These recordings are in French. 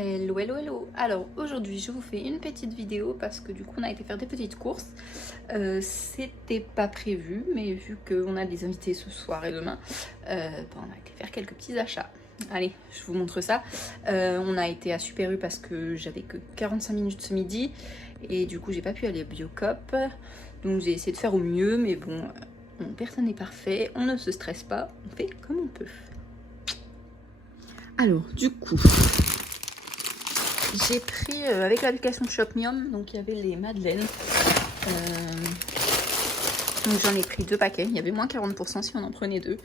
Hello, hello, hello. Alors aujourd'hui je vous fais une petite vidéo parce que du coup on a été faire des petites courses. C'était pas prévu, mais vu qu'on a des invités ce soir et demain, on a été faire quelques petits achats. Allez, je vous montre ça. On a été à Super U parce que j'avais que 45 minutes ce midi et du coup j'ai pas pu aller à Biocop. Donc j'ai essayé de faire au mieux, mais bon, personne n'est parfait, on ne se stresse pas, on fait comme on peut. Alors du coup, j'ai pris avec l'application Shopmium, donc il y avait les madeleines. Donc j'en ai pris 2 paquets, il y avait moins 40% si on en prenait 2.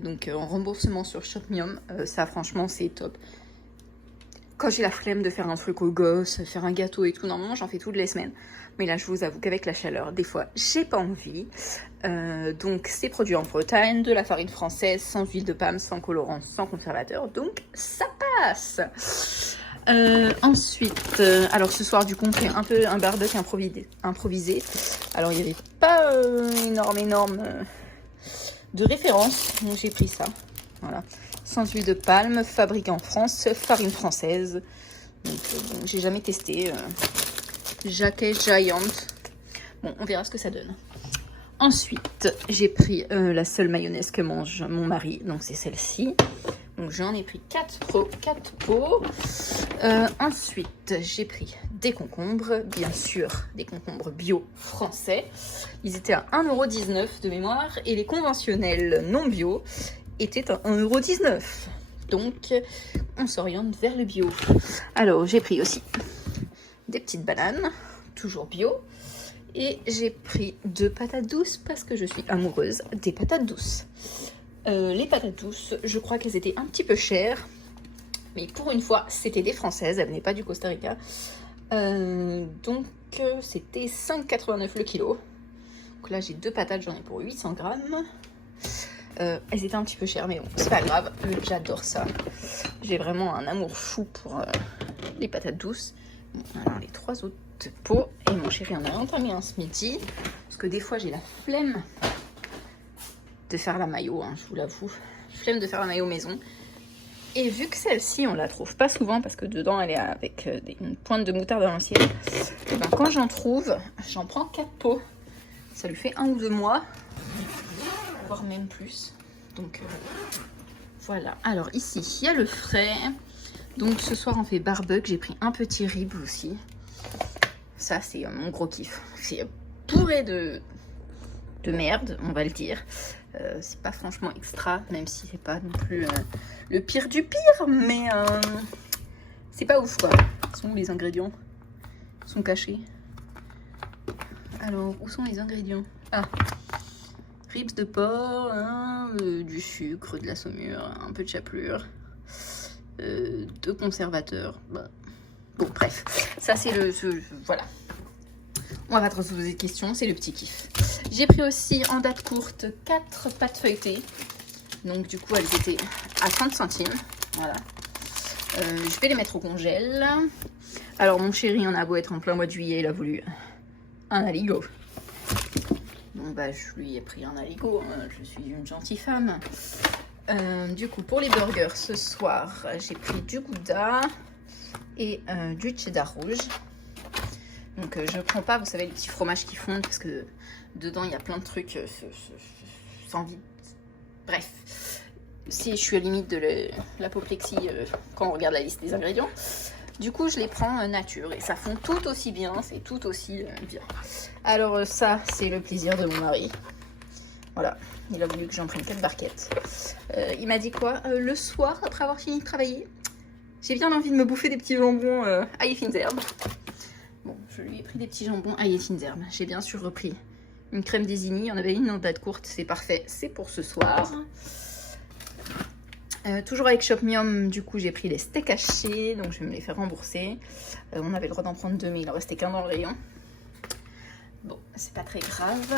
Donc en remboursement sur Shopmium, ça franchement c'est top. Quand j'ai la flemme de faire un truc aux gosses, faire un gâteau et tout, normalement j'en fais toutes les semaines. Mais là je vous avoue qu'avec la chaleur, des fois j'ai pas envie. Donc c'est produit en Bretagne, de la farine française, sans huile de palme, sans colorant, sans conservateur. Donc ça passe. Ensuite, alors ce soir du coup on fait un peu un barbecue improvisé. Alors il n'y avait pas énorme de référence, donc j'ai pris ça. Voilà, sans huile de palme, fabriqué en France, farine française. Donc bon, j'ai jamais testé. Jacquet Giant. Bon, on verra ce que ça donne. Ensuite, j'ai pris la seule mayonnaise que mange mon mari, donc c'est celle-ci. Donc j'en ai pris 4 pots. Ensuite, j'ai pris des concombres, bien sûr, des concombres bio français. Ils étaient à 1,19 € de mémoire et les conventionnels non bio étaient à 1,19 €. Donc, on s'oriente vers le bio. Alors, j'ai pris aussi des petites bananes, toujours bio. Et j'ai pris 2 patates douces parce que je suis amoureuse des patates douces. Les patates douces, je crois qu'elles étaient un petit peu chères. Mais pour une fois, c'était des françaises, elles venaient pas du Costa Rica. Donc, c'était 5,89 € le kilo. Donc là, j'ai 2 patates, j'en ai pour 800 grammes. Elles étaient un petit peu chères, mais bon, c'est pas grave. J'adore ça. J'ai vraiment un amour fou pour les patates douces. Bon, alors, les 3 autres pots. Et mon chéri en a entamé un ce midi. Parce que des fois, j'ai la flemme de faire la mayo, hein, je vous l'avoue. Flemme de faire la mayo maison. Et vu que celle-ci, on la trouve pas souvent parce que dedans, elle est avec une pointe de moutarde à l'ancienne, et ben, quand j'en trouve, j'en prends 4 pots. Ça lui fait 1 ou 2 mois, voire même plus. Donc voilà. Alors ici, il y a le frais. Donc ce soir, on fait barbecue. J'ai pris un petit rib aussi. Ça, c'est mon gros kiff. C'est bourré de merde, on va le dire. C'est pas franchement extra, même si c'est pas non plus le pire du pire, mais c'est pas ouf quoi. Où sont les ingrédients? Ils sont cachés. Alors, où sont les ingrédients? Ah, ribs de porc, hein, du sucre, de la saumure, un peu de chapelure, 2 conservateurs. Bah. Bon, bref, ça c'est voilà. On va pas trop se poser de questions, c'est le petit kiff. J'ai pris aussi en date courte 4 pâtes feuilletées. Donc du coup, elles étaient à 30 centimes. Voilà. Je vais les mettre au congèle. Alors mon chéri, on a beau être en plein mois de juillet, il a voulu un aligot. Bon bah je lui ai pris un aligot, hein. Je suis une gentille femme. Du coup, pour les burgers, ce soir, j'ai pris du Gouda et du cheddar rouge. Donc je prends pas, vous savez, les petits fromages qui fondent parce que dedans il y a plein de trucs sans vie. Bref, si je suis à la limite de l'apoplexie quand on regarde la liste des ingrédients. Du coup je les prends nature et ça fond tout aussi bien, c'est tout aussi bien. Alors ça c'est le plaisir de mon mari. Voilà, il a voulu que j'en prenne 4 barquettes. Il m'a dit quoi? Le soir après avoir fini de travailler, j'ai bien envie de me bouffer des petits jambons à fines herbes. Bon, je lui ai pris des petits jambons à fines herbes. J'ai bien sûr repris une crème désignée. Il y en avait une en date courte, c'est parfait. C'est pour ce soir. Toujours avec Shopmium, du coup, j'ai pris les steaks hachés. Donc, je vais me les faire rembourser. On avait le droit d'en prendre 2, mais il en restait qu'un dans le rayon. Bon, c'est pas très grave.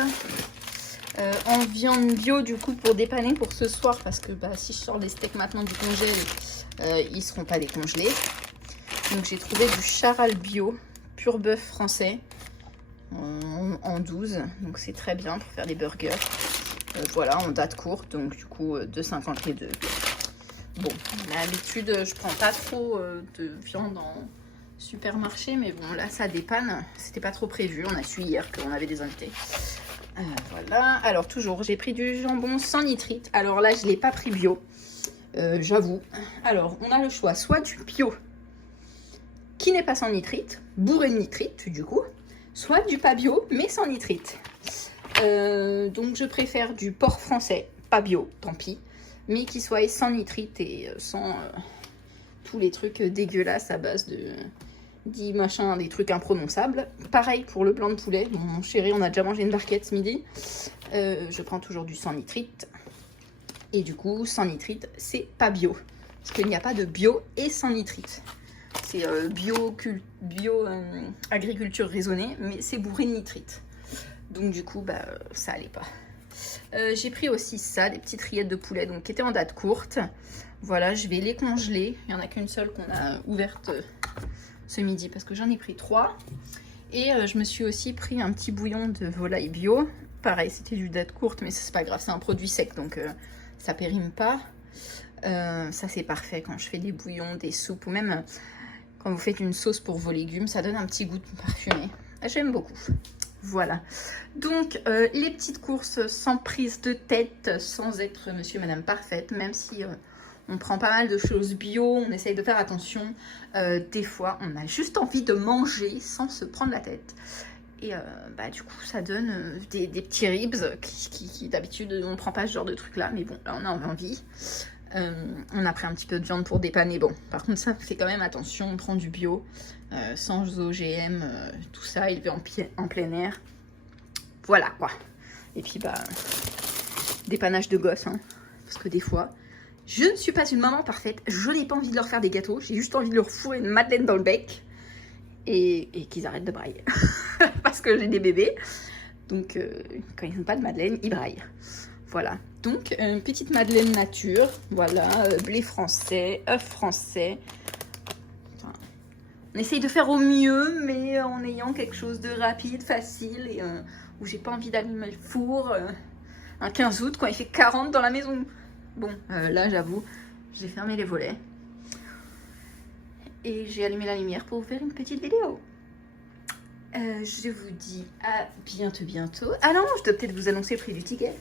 En viande bio, du coup, pour dépanner pour ce soir. Parce que bah, si je sors les steaks maintenant du congèle, ils seront pas décongelés. Donc, j'ai trouvé du charal bio. Pur bœuf français en 12, donc c'est très bien pour faire des burgers. Voilà, en date courte, donc du coup 2,50 les deux. Bon, d'habitude, je prends pas trop de viande en supermarché, mais bon, là, ça dépanne. C'était pas trop prévu. On a su hier qu'on avait des invités. Voilà. Alors, toujours, j'ai pris du jambon sans nitrite. Alors là, je l'ai pas pris bio, j'avoue. Alors, on a le choix, soit du bio qui n'est pas sans nitrite, bourré de nitrite, du coup, soit du pas bio, mais sans nitrite. Donc, je préfère du porc français, pas bio, tant pis, mais qui soit sans nitrite et sans tous les trucs dégueulasses à base de des trucs imprononçables. Pareil pour le blanc de poulet. Bon, mon chéri, on a déjà mangé une barquette ce midi. Je prends toujours du sans nitrite. Et du coup, sans nitrite, c'est pas bio. Parce qu'il n'y a pas de bio et sans nitrite. C'est agriculture raisonnée, mais c'est bourré de nitrite. Donc du coup, bah, ça allait pas. J'ai pris aussi ça, des petites rillettes de poulet donc, qui étaient en date courte. Voilà, je vais les congeler. Il n'y en a qu'une seule qu'on a ouverte ce midi parce que j'en ai pris 3. Et je me suis aussi pris un petit bouillon de volaille bio. Pareil, c'était du date courte, mais c'est pas grave, c'est un produit sec, donc ça périme pas. Ça, c'est parfait quand je fais des bouillons, des soupes, ou même quand vous faites une sauce pour vos légumes, ça donne un petit goût parfumé. J'aime beaucoup. Voilà, donc les petites courses sans prise de tête, sans être monsieur madame parfaite, même si on prend pas mal de choses bio, on essaye de faire attention. Des fois, on a juste envie de manger sans se prendre la tête. Et bah, du coup, ça donne des petits ribs qui d'habitude, on ne prend pas ce genre de truc-là. Mais bon, là, on a envie. On a pris un petit peu de viande pour dépanner. Bon, par contre, ça fait quand même attention. On prend du bio, sans OGM, tout ça, élevé en plein air. Voilà, quoi. Et puis, bah, dépannage de gosses, hein, parce que des fois... Je ne suis pas une maman parfaite, je n'ai pas envie de leur faire des gâteaux, j'ai juste envie de leur fourrer une madeleine dans le bec et qu'ils arrêtent de brailler. Parce que j'ai des bébés, donc quand ils n'ont pas de madeleine, ils braillent. Voilà, donc une petite madeleine nature, voilà, blé français, œufs français. Enfin, on essaye de faire au mieux, mais en ayant quelque chose de rapide, facile, et où j'ai pas envie d'allumer le four un 15 août quand il fait 40 dans la maison. Bon, là, j'avoue, j'ai fermé les volets. Et j'ai allumé la lumière pour vous faire une petite vidéo. Je vous dis à bientôt. Ah non, je dois peut-être vous annoncer le prix du ticket.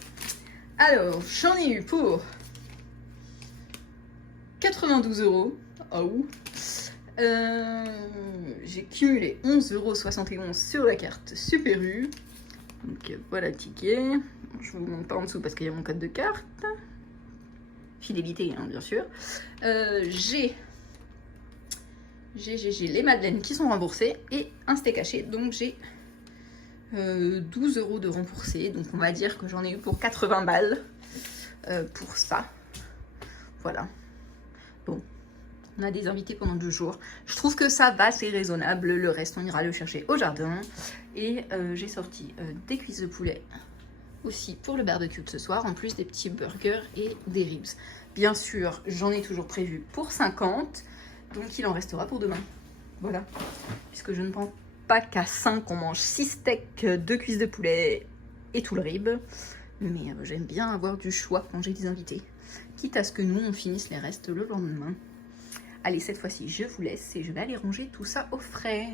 Alors, j'en ai eu pour 92 €. Ah ouh. J'ai cumulé 11,71 € sur la carte Super U. Donc voilà le ticket. Je vous montre pas en dessous parce qu'il y a mon code de carte. Fidélité, hein, bien sûr. J'ai les madeleines qui sont remboursées et un steak haché, donc j'ai 12 € de remboursé, donc on va dire que j'en ai eu pour 80 balles pour ça. Voilà. Bon, on a des invités pendant 2 jours. Je trouve que ça va, c'est raisonnable. Le reste, on ira le chercher au jardin. Et j'ai sorti des cuisses de poulet aussi pour le barbecue de ce soir, en plus des petits burgers et des ribs. Bien sûr, j'en ai toujours prévu pour 50, donc il en restera pour demain. Voilà, puisque je ne pense pas qu'à 5 on mange 6 steaks, 2 cuisses de poulet et tout le rib. Mais j'aime bien avoir du choix quand j'ai des invités, quitte à ce que nous on finisse les restes le lendemain. Allez, cette fois-ci je vous laisse et je vais aller ranger tout ça au frais.